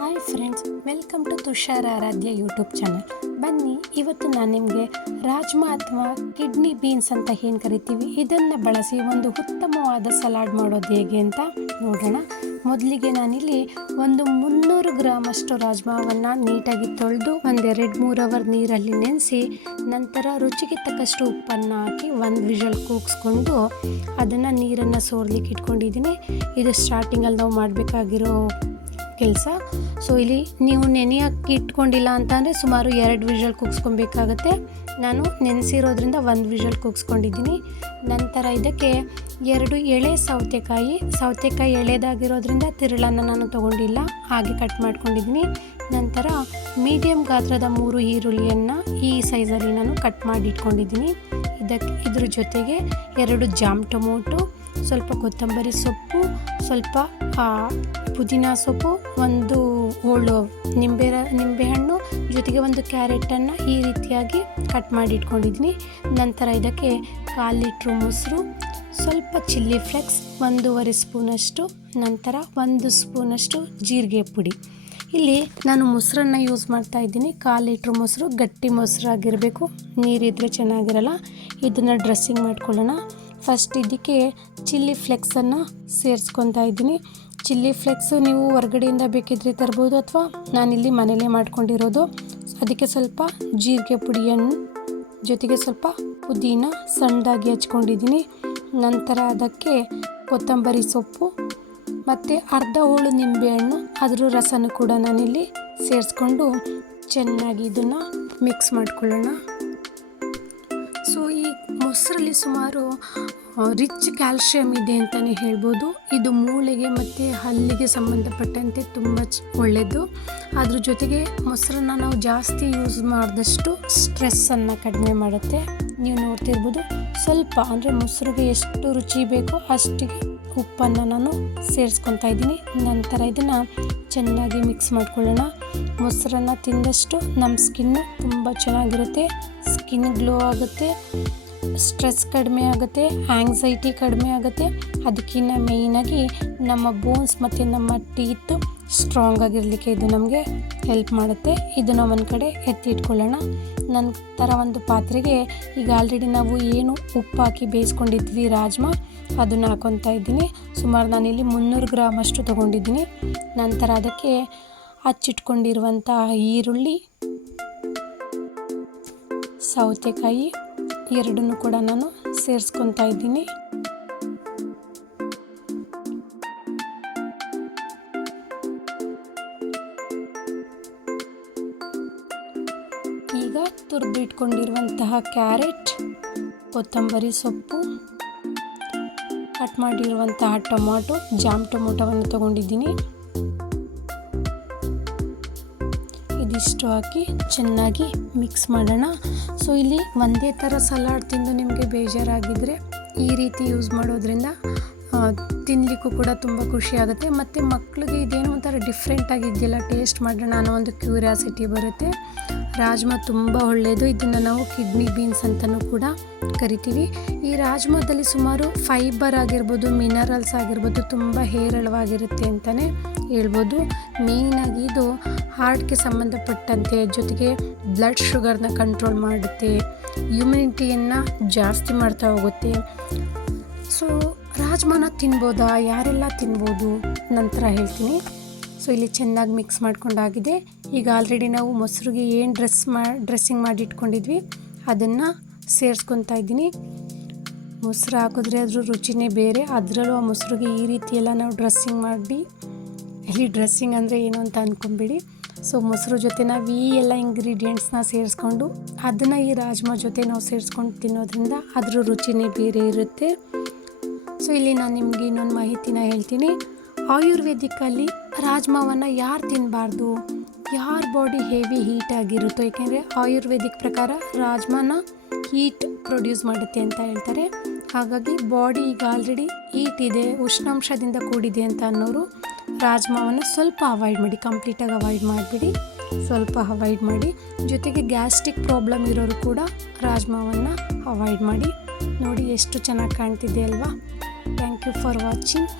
Hi friends, welcome to Tushar Aradhya YouTube channel. ಬನ್ನಿ, ಇವತ್ತು ನಾನು ನಿಮಗೆ ರಾಜ್ಮಾ ಅಥವಾ ಕಿಡ್ನಿ ಬೀನ್ಸ್ ಅಂತ ಏನು ಕರಿತೀವಿ, ಇದನ್ನು ಬಳಸಿ ಒಂದು ಉತ್ತಮವಾದ ಸಲಾಡ್ ಮಾಡೋದು ಹೇಗೆ ಅಂತ ನೋಡೋಣ. ಮೊದಲಿಗೆ ನಾನಿಲ್ಲಿ ಒಂದು 300 ಗ್ರಾಮಷ್ಟು ರಾಜ್ಮಾವನ್ನು ನೀಟಾಗಿ ತೊಳೆದು 1-2-3 ಅವರ್ ನೀರಲ್ಲಿ ನೆನೆಸಿ, ನಂತರ ರುಚಿಗೆ ತಕ್ಕಷ್ಟು ಉಪ್ಪನ್ನು ಹಾಕಿ 1 ವಿಷಲ್ ಕೂಗಿಸ್ಕೊಂಡು ಅದನ್ನು ನೀರನ್ನು ಸೋರ್ಲಿಕ್ಕೆ ಇಟ್ಕೊಂಡಿದ್ದೀನಿ. ಇದು ಸ್ಟಾರ್ಟಿಂಗಲ್ಲಿ ನಾವು ಮಾಡಬೇಕಾಗಿರೋ ಕೆಲಸ. ಸೊ ಇಲ್ಲಿ ನೀವು ನೆನೆಯೋಕ್ಕೆ ಇಟ್ಕೊಂಡಿಲ್ಲ ಅಂತಂದರೆ ಸುಮಾರು 2 ವಿಷಲ್ ಕೂಗಿಸ್ಕೊಬೇಕಾಗತ್ತೆ. ನಾನು ನೆನೆಸಿರೋದ್ರಿಂದ 1 ವಿಷಲ್ ಕೂಗಿಸ್ಕೊಂಡಿದ್ದೀನಿ. ನಂತರ ಇದಕ್ಕೆ 2 ಎಳೆ ಸೌತೆಕಾಯಿ ಎಳೆದಾಗಿರೋದ್ರಿಂದ ತಿರುಳನ್ನು ನಾನು ತೊಗೊಂಡಿಲ್ಲ, ಹಾಗೆ ಕಟ್ ಮಾಡ್ಕೊಂಡಿದ್ದೀನಿ. ನಂತರ ಮೀಡಿಯಮ್ ಗಾತ್ರದ 3 ಈರುಳ್ಳಿಯನ್ನು ಈ ಸೈಜಲ್ಲಿ ನಾನು ಕಟ್ ಮಾಡಿ ಇಟ್ಕೊಂಡಿದ್ದೀನಿ. ಇದ್ರ ಜೊತೆಗೆ 2 ಜಾಮ್ ಟೊಮೊಟೊ, ಸ್ವಲ್ಪ ಕೊತ್ತಂಬರಿ ಸೊಪ್ಪು, ಸ್ವಲ್ಪ ಪುದೀನ ಸೊಪ್ಪು, 1 ಹೋಳು ನಿಂಬೆಹಣ್ಣು, ಜೊತೆಗೆ 1 ಕ್ಯಾರೆಟನ್ನು ಈ ರೀತಿಯಾಗಿ ಕಟ್ ಮಾಡಿ ಇಟ್ಕೊಂಡಿದ್ದೀನಿ. ನಂತರ ಇದಕ್ಕೆ 1/4 ಲೀಟ್ರ್ ಮೊಸರು, ಸ್ವಲ್ಪ ಚಿಲ್ಲಿ ಫ್ಲೆಕ್ಸ್ 1.5 ಸ್ಪೂನಷ್ಟು, ನಂತರ 1 ಸ್ಪೂನಷ್ಟು ಜೀರಿಗೆ ಪುಡಿ. ಇಲ್ಲಿ ನಾನು ಮೊಸರನ್ನು ಯೂಸ್ ಮಾಡ್ತಾ ಇದ್ದೀನಿ. 1/4 ಲೀಟ್ರ್ ಮೊಸರು ಗಟ್ಟಿ ಮೊಸರಾಗಿರಬೇಕು, ನೀರಿದ್ರೆ ಚೆನ್ನಾಗಿರಲ್ಲ. ಇದನ್ನು ಡ್ರೆಸ್ಸಿಂಗ್ ಮಾಡ್ಕೊಳ್ಳೋಣ. ಫಸ್ಟ್ ಇದಕ್ಕೆ ಚಿಲ್ಲಿ ಫ್ಲೆಕ್ಸನ್ನು ಸೇರಿಸ್ಕೊತಾ ಇದ್ದೀನಿ. ಚಿಲ್ಲಿ ಫ್ಲೆಕ್ಸು ನೀವು ಹೊರಗಡೆಯಿಂದ ಬೇಕಿದ್ರೆ ತರ್ಬೋದು, ಅಥವಾ ನಾನಿಲ್ಲಿ ಮನೇಲೇ ಮಾಡ್ಕೊಂಡಿರೋದು. ಅದಕ್ಕೆ ಸ್ವಲ್ಪ ಜೀರಿಗೆ ಪುಡಿಯನ್ನು, ಜೊತೆಗೆ ಸ್ವಲ್ಪ ಪುದೀನ ಸಣ್ಣದಾಗಿ ಹಚ್ಕೊಂಡಿದ್ದೀನಿ. ನಂತರ ಅದಕ್ಕೆ ಕೊತ್ತಂಬರಿ ಸೊಪ್ಪು ಮತ್ತು ಅರ್ಧ ಹೋಳು ನಿಂಬೆಹಣ್ಣು, ಅದರ ರಸನೂ ಕೂಡ ನಾನಿಲ್ಲಿ ಸೇರಿಸ್ಕೊಂಡು ಚೆನ್ನಾಗಿ ಇದನ್ನು ಮಿಕ್ಸ್ ಮಾಡ್ಕೊಳ್ಳೋಣ. ಸೊ ಈ ಮೊಸರಲ್ಲಿ ಸುಮಾರು ರಿಚ್ ಕ್ಯಾಲ್ಶಿಯಂ ಇದೆ ಅಂತಲೇ ಹೇಳ್ಬೋದು. ಇದು ಮೂಳೆಗೆ ಮತ್ತು ಹಲ್ಲಿಗೆ ಸಂಬಂಧಪಟ್ಟಂತೆ ತುಂಬ ಒಳ್ಳೆಯದು. ಅದ್ರ ಜೊತೆಗೆ ಮೊಸರನ್ನು ನಾವು ಜಾಸ್ತಿ ಯೂಸ್ ಮಾಡಿದಷ್ಟು ಸ್ಟ್ರೆಸ್ಸನ್ನು ಕಡಿಮೆ ಮಾಡುತ್ತೆ. ನೀವು ನೋಡ್ತಿರ್ಬೋದು, ಸ್ವಲ್ಪ ಅಂದರೆ ಮೊಸರಿಗೆ ಎಷ್ಟು ರುಚಿ ಬೇಕೋ ಅಷ್ಟಿಗೆ ಉಪ್ಪನ್ನು ನಾನು ಸೇರಿಸ್ಕೊತಾ ಇದ್ದೀನಿ. ನಂತರ ಇದನ್ನು ಚೆನ್ನಾಗಿ ಮಿಕ್ಸ್ ಮಾಡ್ಕೊಳ್ಳೋಣ. ಮೊಸರನ್ನು ತಿಂದಷ್ಟು ನಮ್ಮ ಸ್ಕಿನ್ನು ತುಂಬ ಚೆನ್ನಾಗಿರುತ್ತೆ, ಸ್ಕಿನ್ ಗ್ಲೋ ಆಗುತ್ತೆ, ಸ್ಟ್ರೆಸ್ ಕಡಿಮೆ ಆಗುತ್ತೆ, ಆ್ಯಂಗ್ಸೈಟಿ ಕಡಿಮೆ ಆಗುತ್ತೆ. ಅದಕ್ಕಿಂತ ಮೇಯ್ನಾಗಿ ನಮ್ಮ ಬೋನ್ಸ್ ಮತ್ತು ನಮ್ಮ ಟೀತ್ ಸ್ಟ್ರಾಂಗ್ ಆಗಿರಲಿಕ್ಕೆ ಇದು ನಮಗೆ ಹೆಲ್ಪ್ ಮಾಡುತ್ತೆ. ಇದನ್ನು ಒಂದು ಕಡೆ ಎತ್ತಿಟ್ಕೊಳ್ಳೋಣ. ನಂತರ ಒಂದು ಪಾತ್ರೆಗೆ ಈಗ ಆಲ್ರೆಡಿ ನಾವು ಏನು ಉಪ್ಪು ಹಾಕಿ ಬೇಯಿಸ್ಕೊಂಡಿದ್ವಿ ರಾಜ್ಮಾ, ಅದನ್ನು ಹಾಕೊತಾ ಇದ್ದೀನಿ. ಸುಮಾರು ನಾನಿಲ್ಲಿ 300 ಗ್ರಾಮಷ್ಟು ತೊಗೊಂಡಿದ್ದೀನಿ. ನಂತರ ಅದಕ್ಕೆ ಹಚ್ಚಿಟ್ಕೊಂಡಿರುವಂಥ ಈರುಳ್ಳಿ, ಸೌತೆಕಾಯಿ ಎರಡನ್ನೂ ಕೂಡ ನಾನು ಸೇರಿಸ್ಕೊತಾ ಇದ್ದೀನಿ. ಈಗ ತುರಿದು ಇಟ್ಕೊಂಡಿರುವಂತಹ ಕ್ಯಾರೆಟ್, ಕೊತ್ತಂಬರಿ ಸೊಪ್ಪು, ಕಟ್ ಮಾಡಿರುವಂತಹ ಟೊಮೊಟೊ, ಜಾಮ್ ಟೊಮೊಟೊವನ್ನು ತೊಗೊಂಡಿದ್ದೀನಿ. ಇದಿಷ್ಟು ಹಾಕಿ ಚೆನ್ನಾಗಿ ಮಿಕ್ಸ್ ಮಾಡೋಣ. ಸೊ ಇಲ್ಲಿ ಒಂದೇ ಥರ ಸಲಾಡ್ ತಿಂದು ನಿಮಗೆ ಬೇಜಾರಾಗಿದ್ದರೆ ಈ ರೀತಿ ಯೂಸ್ ಮಾಡೋದ್ರಿಂದ ತಿನ್ನಲಿಕ್ಕೂ ಕೂಡ ತುಂಬ ಖುಷಿಯಾಗುತ್ತೆ. ಮತ್ತು ಮಕ್ಕಳಿಗೆ ಇದೇನೋ ಒಂಥರ ಡಿಫ್ರೆಂಟ್ ಆಗಿದೆಯಲ್ಲ, ಟೇಸ್ಟ್ ಮಾಡೋಣ ಅನ್ನೋ ಒಂದು ಕ್ಯೂರಿಯಾಸಿಟಿ ಬರುತ್ತೆ. ರಾಜ್ಮಾ ತುಂಬ ಒಳ್ಳೆಯದು. ಇದನ್ನು ನಾವು ಕಿಡ್ನಿ ಬೀನ್ಸ್ ಅಂತಲೂ ಕೂಡ ಕರಿತೀವಿ. ಈ ರಾಜ್ಮಾದಲ್ಲಿ ಸುಮಾರು ಫೈಬರ್ ಆಗಿರ್ಬೋದು, ಮಿನರಲ್ಸ್ ಆಗಿರ್ಬೋದು, ತುಂಬ ಹೇರಳವಾಗಿರುತ್ತೆ ಅಂತಲೇ ಹೇಳ್ಬೋದು. ಮೇಯ್ನಾಗಿ ಇದು ಹಾರ್ಟ್ಗೆ ಸಂಬಂಧಪಟ್ಟಂತೆ, ಜೊತೆಗೆ ಬ್ಲಡ್ ಶುಗರ್ನ ಕಂಟ್ರೋಲ್ ಮಾಡುತ್ತೆ, ಇಮ್ಯುನಿಟಿಯನ್ನು ಜಾಸ್ತಿ ಮಾಡ್ತಾ ಹೋಗುತ್ತೆ. ಸೊ ರಾಜ್ಮಾನ ತಿನ್ಬೋದಾ, ಯಾರೆಲ್ಲ ತಿನ್ಬೋದು ನಂತರ ಹೇಳ್ತೀನಿ. ಸೊ ಇಲ್ಲಿ ಚೆನ್ನಾಗಿ ಮಿಕ್ಸ್ ಮಾಡ್ಕೊಂಡಾಗಿದೆ. ಈಗ ಆಲ್ರೆಡಿ ನಾವು ಮೊಸರಿಗೆ ಏನು ಡ್ರೆಸ್ಸಿಂಗ್ ಮಾಡಿ ಇಟ್ಕೊಂಡಿದ್ವಿ ಅದನ್ನು ಸೇರಿಸ್ಕೊತಾ ಇದ್ದೀನಿ. ಮೊಸರು ಹಾಕಿದ್ರೆ ಅದ್ರ ರುಚಿನೇ ಬೇರೆ. ಅದರಲ್ಲೂ ಆ ಮೊಸರಿಗೆ ಈ ರೀತಿ ಎಲ್ಲ ನಾವು ಡ್ರೆಸ್ಸಿಂಗ್ ಮಾಡಿ, ಇಲ್ಲಿ ಡ್ರೆಸ್ಸಿಂಗ್ ಅಂದರೆ ಏನು ಅಂತ ಅಂದ್ಕೊಂಬಿಡಿ. ಸೊ ಮೊಸರು ಜೊತೆ ನಾವು ಈ ಎಲ್ಲ ಇಂಗ್ರೀಡಿಯೆಂಟ್ಸ್ನ ಸೇರಿಸ್ಕೊಂಡು ಅದನ್ನು ಈ ರಾಜ್ಮಾ ಜೊತೆ ನಾವು ಸೇರಿಸ್ಕೊಂಡು ತಿನ್ನೋದ್ರಿಂದ ಅದ್ರ ರುಚಿನೇ ಬೇರೆ ಇರುತ್ತೆ. ಸೊ ಇಲ್ಲಿ ನಾನು ನಿಮಗೆ ಇನ್ನೊಂದು ಮಾಹಿತಿನ ಹೇಳ್ತೀನಿ. ಆಯುರ್ವೇದಿಕ್ಕಲ್ಲಿ ರಾಜ್ಮಾವನ್ನು ಯಾರು ತಿನ್ನಬಾರ್ದು, ಯಾರ ಬಾಡಿ ಹೆವಿ ಹೀಟ್ ಆಗಿರುತ್ತೋ, ಏಕೆಂದರೆ ಆಯುರ್ವೇದಿಕ್ ಪ್ರಕಾರ ರಾಜ್ಮಾನ ಹೀಟ್ ಪ್ರೊಡ್ಯೂಸ್ ಮಾಡುತ್ತೆ ಅಂತ ಹೇಳ್ತಾರೆ. ಹಾಗಾಗಿ ಬಾಡಿ ಈಗ ಆಲ್ರೆಡಿ ಹೀಟ್ ಇದೆ, ಉಷ್ಣಾಂಶದಿಂದ ಕೂಡಿದೆ ಅಂತ ಅನ್ನೋರು ರಾಜ್ಮಾವನ್ನು ಸ್ವಲ್ಪ ಅವಾಯ್ಡ್ ಮಾಡಿ, ಕಂಪ್ಲೀಟಾಗಿ ಅವಾಯ್ಡ್ ಮಾಡಿಬಿಡಿ, ಸ್ವಲ್ಪ ಅವಾಯ್ಡ್ ಮಾಡಿ. ಜೊತೆಗೆ ಗ್ಯಾಸ್ಟ್ರಿಕ್ ಪ್ರಾಬ್ಲಮ್ ಇರೋರು ಕೂಡ ರಾಜ್ಮಾವನ್ನು ಅವಾಯ್ಡ್ ಮಾಡಿ. ನೋಡಿ ಎಷ್ಟು ಚೆನ್ನಾಗಿ ಕಾಣ್ತಿದೆ ಅಲ್ವಾ. Thank you for watching.